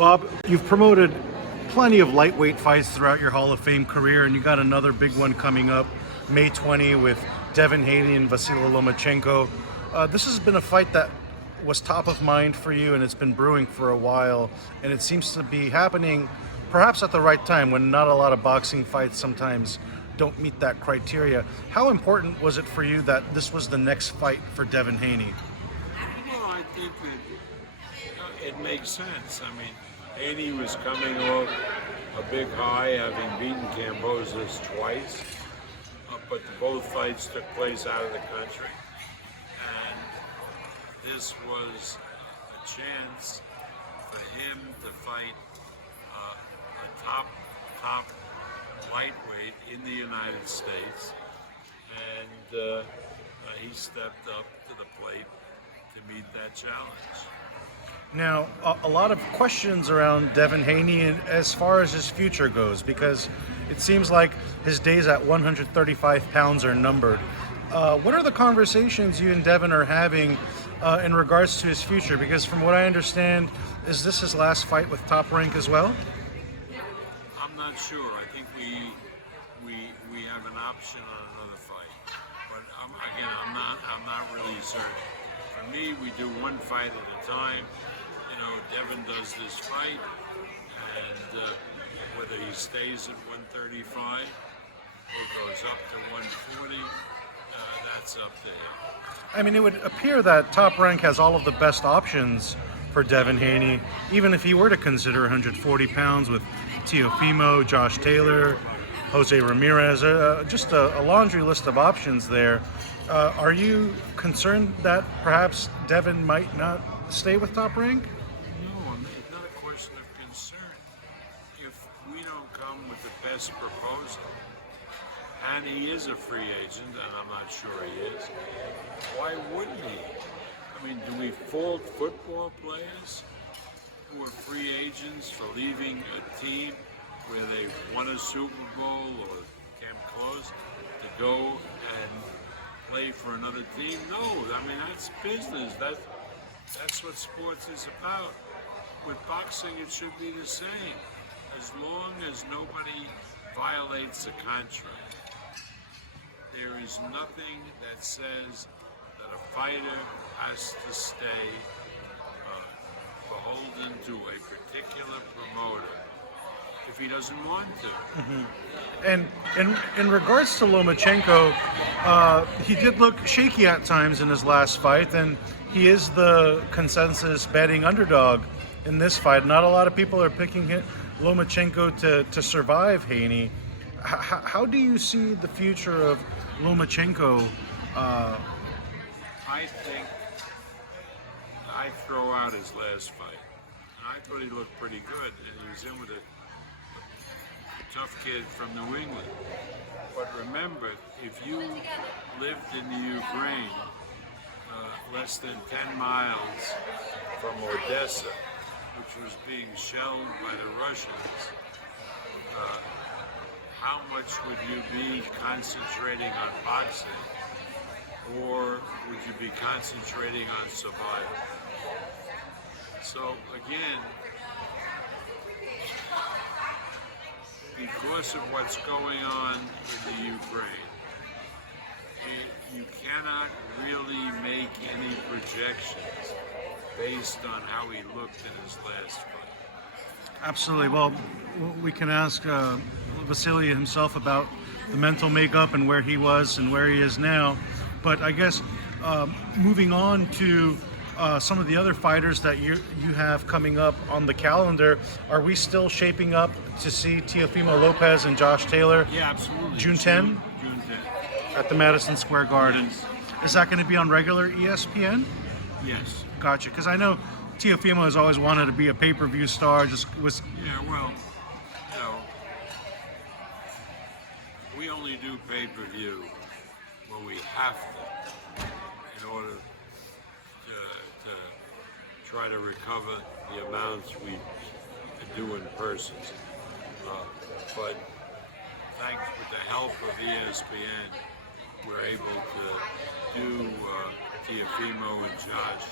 Bob, you've promoted plenty of lightweight fights throughout your Hall of Fame career, and you got another big one coming up May 20 with Devin Haneys and Vasily Lomachenko. This has been a fight that was top of mind for you, and it's been brewing for a while, and it seems to be happening perhaps at the right time when not a lot of boxing fights sometimes don't meet that criteria. How important was it for you that this was the next fight for Devin Haneys? Well, I think that it makes sense. I mean, Haney was coming off a big high, having beaten Cambosos twice, but both fights took place out of the country, and this was a chance for him to fight a top lightweight in the United States, and he stepped up to the plate to meet that challenge. Now, a lot of questions around Devin Haneys as far as his future goes, because it seems like his days at 135 pounds are numbered. What are the conversations you and Devin are having in regards to his future? Because from what I understand, is this his last fight with Top Rank as well? I'm not sure. I think we have an option on another fight, but again, I'm not really certain. For me, we do one fight at a time. You know, Devin does this fight, and whether he stays at 135 or goes up to 140, that's up to him. I mean, it would appear that Top Rank has all of the best options for Devin Haneys, even if he were to consider 140 pounds with Teofimo, Josh Taylor, Jose Ramirez, just a laundry list of options there. Are you concerned that perhaps Devin might not stay with Top Rank? No, it's not a question of concern. If we don't come with the best proposal, and he is a free agent, and I'm not sure he is, why wouldn't he? I mean, do we fault football players who are free agents for leaving a team where they won a Super Bowl or came close to go and play for another team? No, I mean, that's business. That's what sports is about. With boxing, it should be the same. As long as nobody violates the contract, there is nothing that says that a fighter has to stay beholden to a particular promoter if he doesn't want to. Mm-hmm. And in regards to Lomachenko, he did look shaky at times in his last fight, and he is the consensus betting underdog in this fight. Not a lot of people are picking Lomachenko to survive Haneys. How do you see the future of Lomachenko? I think I throw out his last fight. And I thought he looked pretty good, and he was in with a tough kid from New England. But remember, if you lived in the Ukraine, less than 10 miles from Odessa, which was being shelled by the Russians, how much would you be concentrating on boxing, or would you be concentrating on survival? So again, because of what's going on in the Ukraine, you cannot really make any projections based on how he looked in his last fight. Absolutely. Well, we can ask Vasily himself about the mental makeup and where he was and where he is now. But I guess moving on to some of the other fighters that you have coming up on the calendar, are we still shaping up to see Teofimo Lopez and Josh Taylor? Yeah, absolutely. June 10? June 10. At the Madison Square Garden. Yes. Is that going to be on regular ESPN? Yes. Gotcha. Because I know Teofimo has always wanted to be a pay-per-view star. Just was. Yeah, well, you know, we only do pay-per-view when we have to, in order to try to recover the amounts we do in person. But thanks with the help of ESPN, we're able to do Teofimo and Josh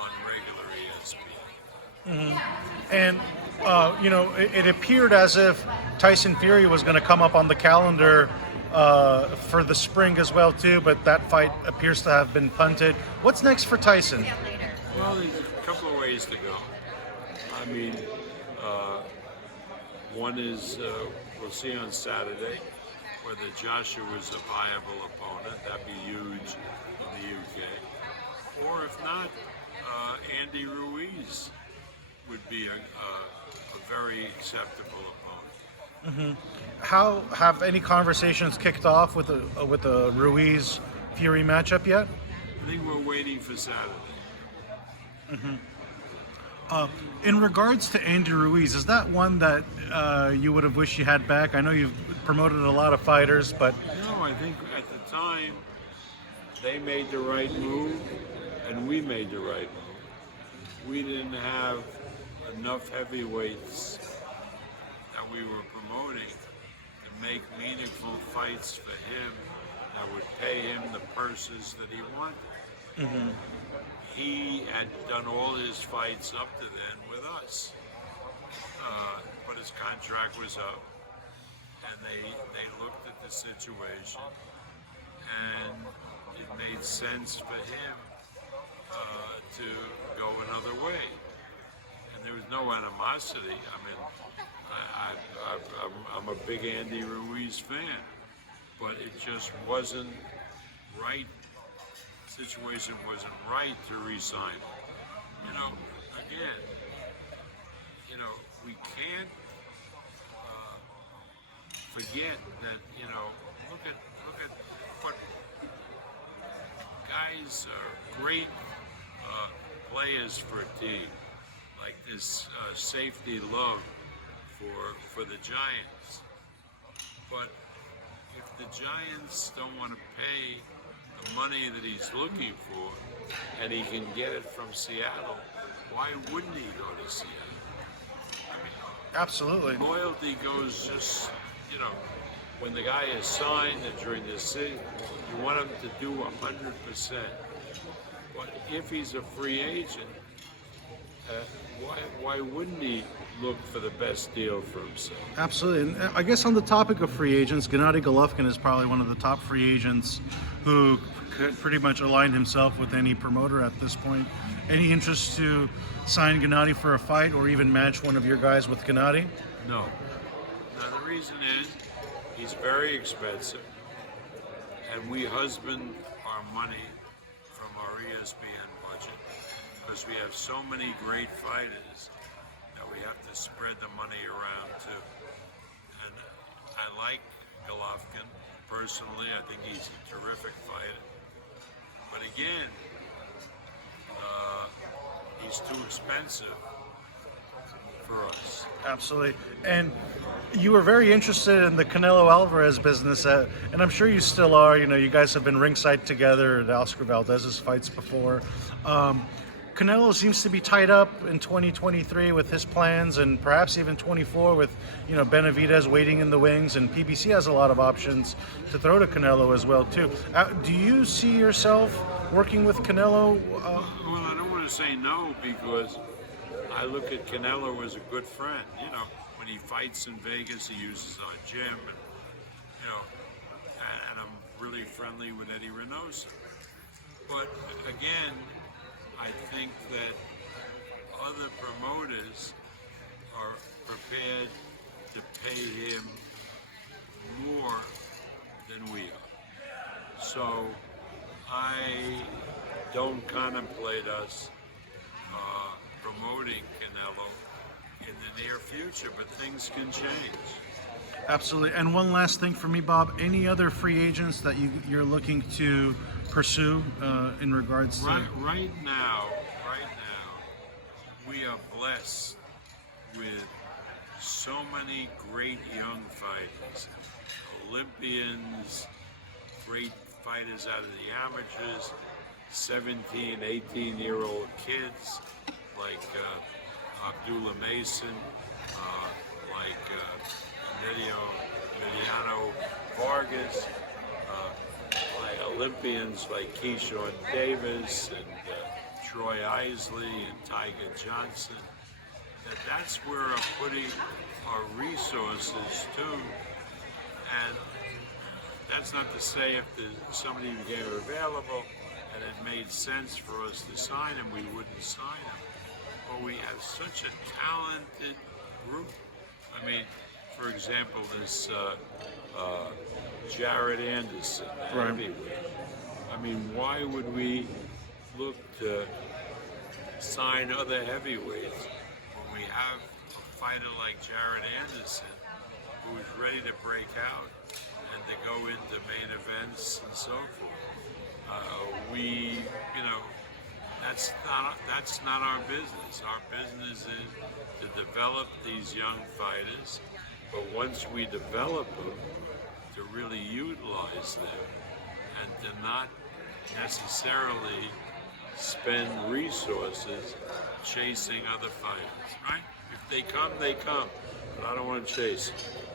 on regular ESPN. And it appeared as if Tyson Fury was going to come up on the calendar for the spring as well too, but that fight appears to have been punted. What's next for Tyson? Well, there's a couple of ways to go. I mean, one is we'll see on Saturday whether Joshua is a viable opponent. That'd be huge in the UK. Or if not, Andy Ruiz would be a very acceptable opponent. How have any conversations kicked off with the Ruiz Fury matchup yet? I think we're waiting for Saturday. In regards to Andy Ruiz, is that one that you would have wished you had back? I know you've promoted a lot of fighters, but No, I think at the time they made the right move and we made the right move. We didn't have enough heavyweights that we were promoting to make meaningful fights for him that would pay him the purses that he wanted. He had done all his fights up to then with us, but his contract was up, and they looked at the situation, and it made sense for him to go another way. And there was no animosity. I mean, I'm a big Andy Ruiz fan, but it just wasn't right. Situation wasn't right to re-sign him. Again, we can't forget that. Look at what guys are great players for a team, like this safety love for the Giants. But if the Giants don't want to pay the money that he's looking for, and he can get it from Seattle, why wouldn't he go to Seattle? I mean, absolutely. loyalty goes just, when the guy is signed and during the season, you want him to do 100%. But if he's a free agent, why wouldn't he look for the best deal for himself? Absolutely. And I guess on the topic of free agents, Gennady Golovkin is probably one of the top free agents who could pretty much align himself with any promoter at this point. Any interest to sign Gennady for a fight or even match one of your guys with Gennady? No. Now, the reason is he's very expensive, and we husband our money from our ESPN budget because we have so many great fighters that we have to spread the money around to. And I like Golovkin personally. I think he's a terrific fighter. But again, he's too expensive for us. Absolutely. And you were very interested in the Canelo Alvarez business, and I'm sure you still are. You guys have been ringside together at Oscar Valdez's fights before. Canelo seems to be tied up in 2023 with his plans, and perhaps even 24 with Benavidez waiting in the wings, and PBC has a lot of options to throw to Canelo as well too. Do you see yourself working with Canelo? Well, I don't want to say no because I look at Canelo as a good friend. When he fights in Vegas, he uses our gym, and I'm really friendly with Eddie Reynoso. But again, I think that other promoters are prepared to pay him more than we are. So I don't contemplate us promoting Canelo in the near future, but things can change. Absolutely. And one last thing for me, Bob. Any other free agents that you're looking to pursue in regards to? Right now, we are blessed with so many great young fighters, Olympians, great fighters out of the amateurs, 17, 18-year-old kids like Abdullah Mason, like Emiliano Vargas, like Olympians like Keyshawn Davis and Troy Isley and Tiger Johnson. that's where I'm putting our resources too. And that's not to say if somebody became available and it made sense for us to sign him, we wouldn't sign him. But we have such a talented group. I mean, for example, this Jared Anderson, Right. heavyweight. I mean, why would we look to sign other heavyweights when we have a fighter like Jared Anderson who is ready to break out and to go into main events and so forth? That's not our business. Our business is to develop these young fighters, but once we develop them, to really utilize them and to not necessarily spend resources chasing other fighters, right? If they come, they come, but I don't want to chase them.